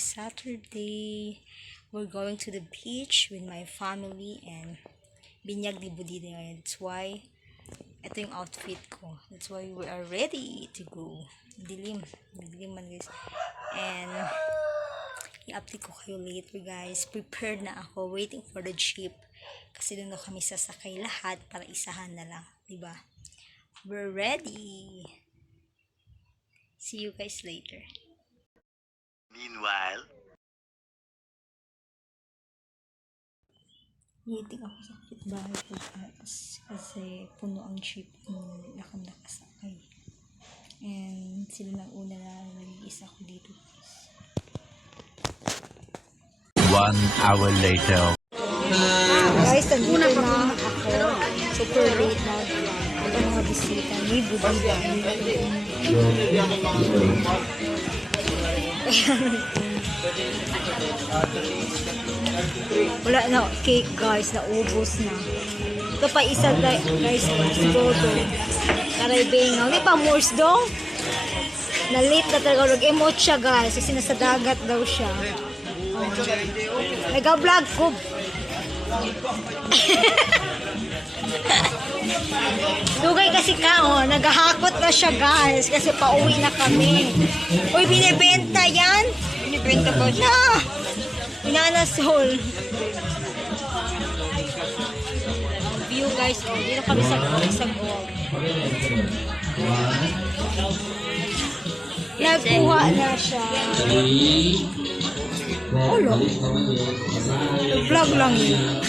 guys, Saturday. We're going to the beach with my family and binyag ni Budida ngayon. That's why ito yung outfit ko. That's why we are ready to go. Dilim man guys. And i-update ko kayo later guys. Prepared na ako, waiting for the jeep. Kasi doon na kami sasakay lahat para isahan na lang, 'di ba? We're ready. See you guys later. Meanwhile, waiting ako sa kapitbahay ko guys kasi puno ang jeep kung hindi ako nakasakay. And sila na una na nag-iisa ko dito guys. 1 hour later. Guys, nandito na ako. Super late na. Ito mga bisita ni Budida. Wala na cake guys, naubos na. Ito pa isa guys, photo. Karibing. Hindi pa Morse dong. Na-late na talaga. Nag-emote siya guys kasi nasa dagat daw siya. Nag-vlog ko. Dugay kasi ka, naghahakot na siya guys kasi pauwi na kami. Uy, binibenta yan? Binibenta ba siya? Inanasol. View guys, dito kami sa gold. Nagkuha na siya. Ulo. Vlog lang yun.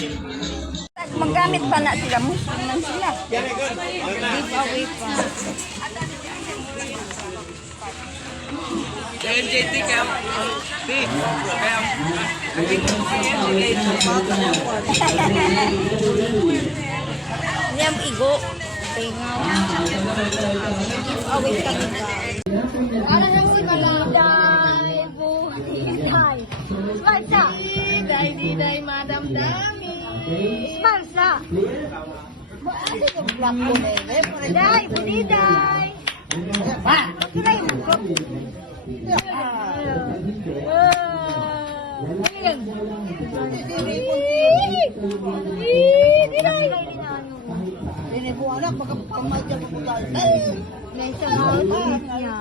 Maggamit pa na sila mo. Nang sila. Giveaway pa. JT Cam. Niyam igo. Tingaw. Giveaway ka nito. Ano na si Diday? Diday. Spansa. Diday, Madam Dami. Spansa. Ano yung black ko na yun? Diday, Diday. Pakilay mo ko. Ano yan? Diday. Ini po anak, pagkapamay dyan po tayo. May sa outfit niya.